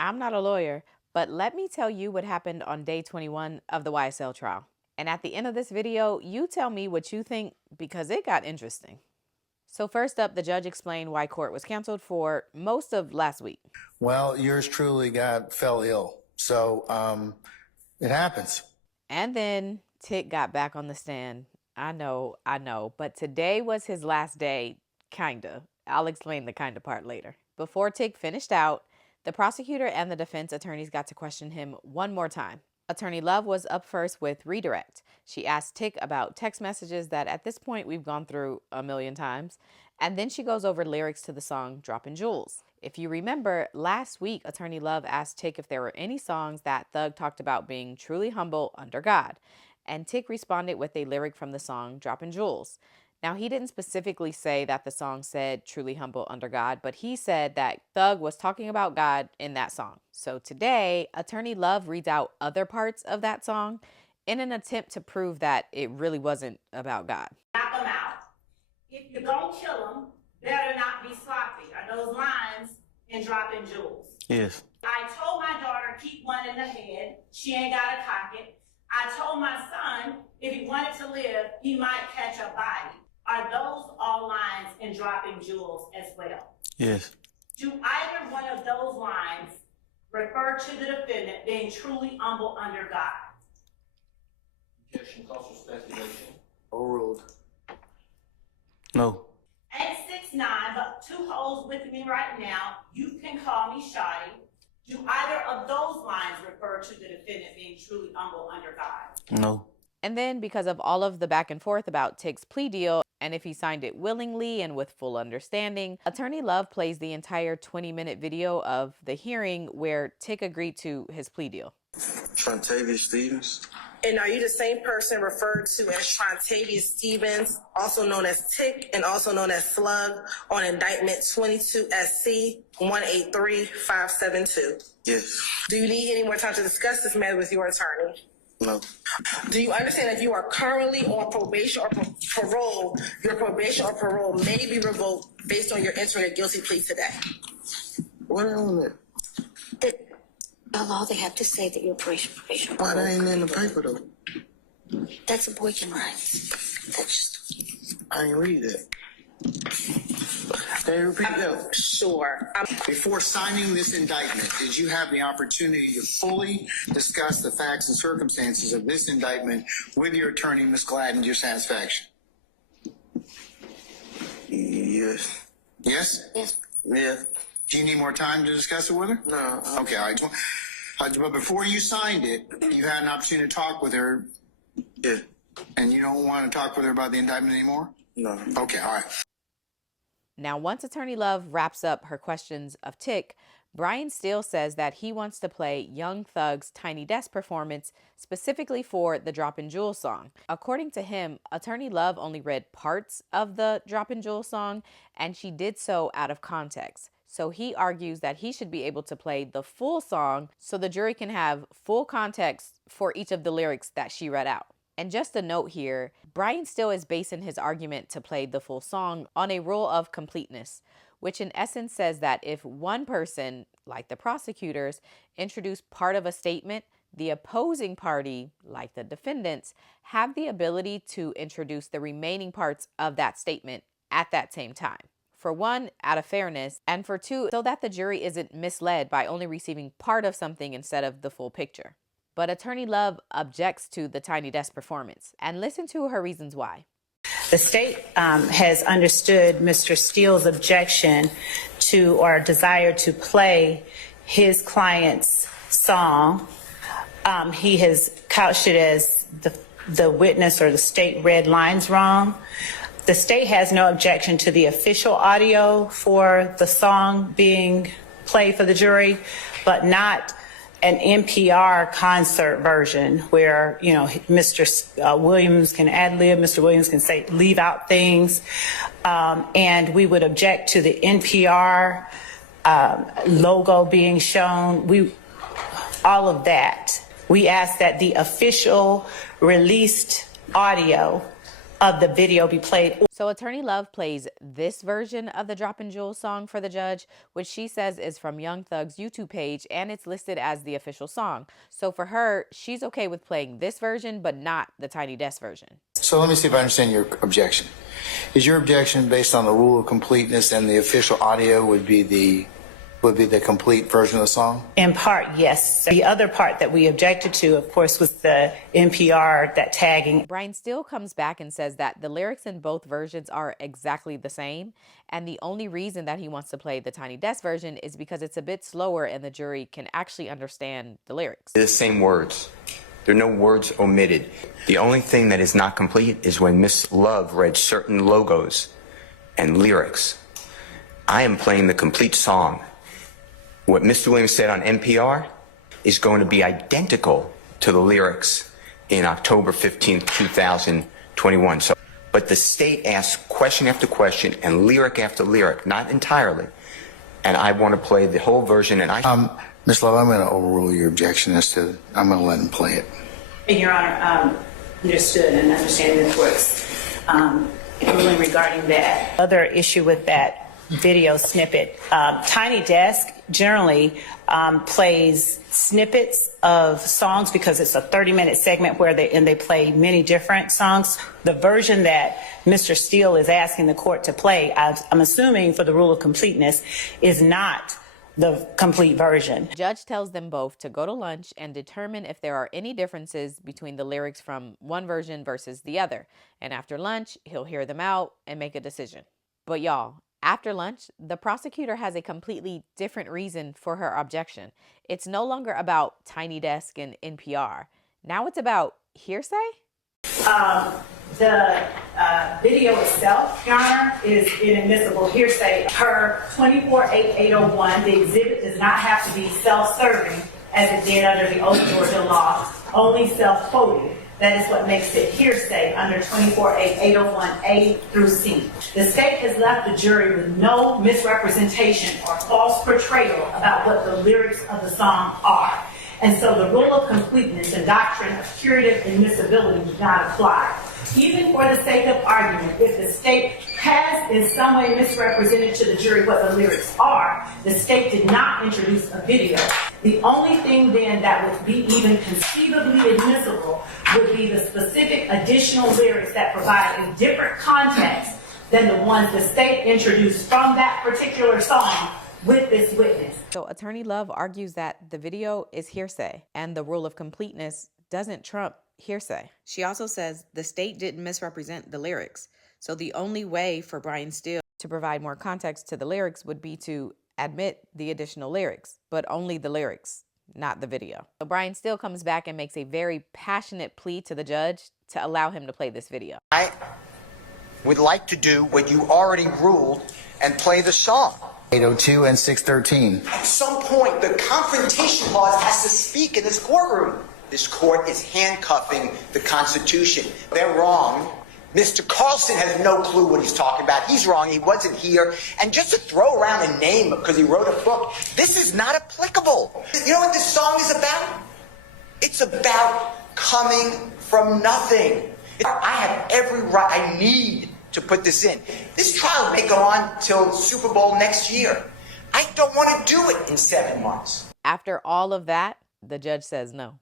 I'm not a lawyer, but let me tell you what happened on day 21 of the YSL trial. And at the end of this video, you tell me what you think because it got interesting. So first up, the judge explained why court was canceled for most of last week. Well, yours truly fell ill. So it happens. And then Tick got back on the stand. I know, but today was his last day, kinda. I'll explain the kinda part later. Before Tick finished out, the prosecutor and the defense attorneys got to question him one more time. Attorney Love was up first with redirect. She asked Tick about text messages that at this point we've gone through a million times. And then she goes over lyrics to the song Droppin' Jewels. If you remember, last week, Attorney Love asked Tick if there were any songs that Thug talked about being truly humble under God. And Tick responded with a lyric from the song Droppin' Jewels. Now, he didn't specifically say that the song said truly humble under God, but he said that Thug was talking about God in that song. So today, Attorney Love reads out other parts of that song in an attempt to prove that it really wasn't about God. Knock them out. If you're going to kill them, better not be sloppy. Are those lines in Droppin' Jewels? Yes. I told my daughter, keep one in the head. She ain't got to cock it. I told my son, if he wanted to live, he might catch a body. Are those all lines in Droppin' Jewels as well? Yes. Do either one of those lines refer to the defendant being truly humble under God? Objection calls for speculation. Overruled. No. Ain't 6'9", but 2 holes with me right now. You can call me shoddy. Do either of those lines refer to the defendant being truly humble under God? No. And then, because of all of the back and forth about Tick's plea deal and if he signed it willingly and with full understanding, Attorney Love plays the entire 20-minute video of the hearing where Tick agreed to his plea deal. Trontavious Stevens. And are you the same person referred to as Trontavious Stevens, also known as Tick and also known as Slug, on indictment 22 SC 183572? Yes. Do you need any more time to discuss this matter with your attorney? No. Do you understand if you are currently on probation or parole, your probation or parole may be revoked based on your entering a guilty plea today? What on it? By law, they have to say that you're probation. Why that ain't in the paper though? That's abortion rights. That's just... I ain't read it. Can you repeat that? Sure. Before signing this indictment, did you have the opportunity to fully discuss the facts and circumstances of this indictment with your attorney, Ms. Gladden, to your satisfaction? Yes. Yes? Yes. Yeah. Do you need more time to discuss it with her? No. Okay, all right. But before you signed it, you had an opportunity to talk with her. Yeah. And you don't want to talk with her about the indictment anymore? No. Okay, all right. Now, once Attorney Love wraps up her questions of Tick, Brian Steele says that he wants to play Young Thug's Tiny Desk performance specifically for the Droppin' Jewels song. According to him, Attorney Love only read parts of the Droppin' Jewels song, and she did so out of context. So he argues that he should be able to play the full song so the jury can have full context for each of the lyrics that she read out. And just a note here, Brian Steele is basing his argument to play the full song on a rule of completeness, which in essence says that if one person, like the prosecutors, introduce part of a statement, the opposing party, like the defendants, have the ability to introduce the remaining parts of that statement at that same time. For one, out of fairness, and for two, so that the jury isn't misled by only receiving part of something instead of the full picture. But Attorney Love objects to the Tiny Desk performance, and listen to her reasons why. The state has understood Mr. Steele's objection to or desire to play his client's song. He has couched it as the witness or the state read lines wrong. The state has no objection to the official audio for the song being played for the jury, but not an NPR concert version where, you know, Mr. Williams can ad-lib, Mr. Williams can say, leave out things. And we would object to the NPR logo being shown. All of that. We ask that the official released audio of the video be played. So Attorney Love plays this version of the Droppin' Jewels song for the judge, which she says is from Young Thug's YouTube page, and it's listed as the official song. So for her, she's okay with playing this version, but not the Tiny Desk version. So let me see if I understand your objection. Is your objection based on the rule of completeness and the official audio would be the complete version of the song? In part, yes. The other part that we objected to, of course, was the NPR, that tagging. Brian Steele comes back and says that the lyrics in both versions are exactly the same, and the only reason that he wants to play the Tiny Desk version is because it's a bit slower and the jury can actually understand the lyrics. They're the same words. There are no words omitted. The only thing that is not complete is when Miss Love read certain logos and lyrics. I am playing the complete song. What Mr. Williams said on NPR is going to be identical to the lyrics in October 15th, 2021. But the state asked question after question and lyric after lyric, not entirely. And I want to play the whole version. And Ms. Love, I'm going to overrule your objection I'm going to let him play it. And Your Honor, understood and understand the court's ruling regarding that. Other issue with that video snippet, Tiny Desk generally plays snippets of songs because it's a 30-minute segment where they play many different songs. The version that Mr. Steele is asking the court to play, I'm assuming for the rule of completeness, is not the complete version. The judge tells them both to go to lunch and determine if there are any differences between the lyrics from one version versus the other. And after lunch, he'll hear them out and make a decision. But y'all, after lunch, the prosecutor has a completely different reason for her objection. It's no longer about Tiny Desk and NPR. Now it's about hearsay? The video itself, Your Honor, is inadmissible hearsay. Per 24-801, the exhibit does not have to be self-serving as it did under the old Georgia law, only self-quoting. That is what makes it hearsay under 24-801A through C. The state has left the jury with no misrepresentation or false portrayal about what the lyrics of the song are. And so the rule of completeness and doctrine of curative admissibility does not apply. Even for the sake of argument, if the state has in some way misrepresented to the jury what the lyrics are, the state did not introduce a video. The only thing then that would be even conceivably admissible would be the specific additional lyrics that provide a different context than the ones the state introduced from that particular song with this witness. So Attorney Love argues that the video is hearsay and the rule of completeness doesn't trump hearsay. She also says the state didn't misrepresent the lyrics. So the only way for Brian Steele to provide more context to the lyrics would be to admit the additional lyrics, but only the lyrics, not the video. So Brian Steele comes back and makes a very passionate plea to the judge to allow him to play this video. I would like to do what you already ruled and play the song. 802 and 613. At some point, the confrontation clause has to speak in this courtroom. This court is handcuffing the Constitution. They're wrong. Mr. Carlson has no clue what he's talking about. He's wrong. He wasn't here. And just to throw around a name because he wrote a book, this is not applicable. You know what this song is about? It's about coming from nothing. I have every right. I need to put this in. This trial may go on till Super Bowl next year. I don't want to do it in 7 months. After all of that, the judge says no.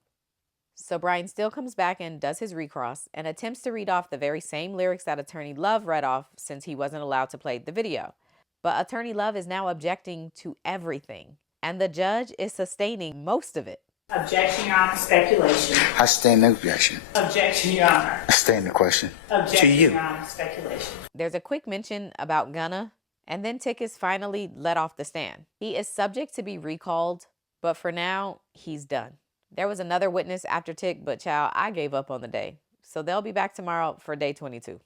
So Brian Steele comes back and does his recross and attempts to read off the very same lyrics that Attorney Love read off since he wasn't allowed to play the video. But Attorney Love is now objecting to everything, and the judge is sustaining most of it. Objection, Your Honor, speculation. I stand no objection. Objection, Your Honor. I stand the question. Objection, To you. Your Honor, speculation. There's a quick mention about Gunna, and then Tick is finally let off the stand. He is subject to be recalled, but for now, he's done. There was another witness after Tick, but child, I gave up on the day. So they'll be back tomorrow for day 22.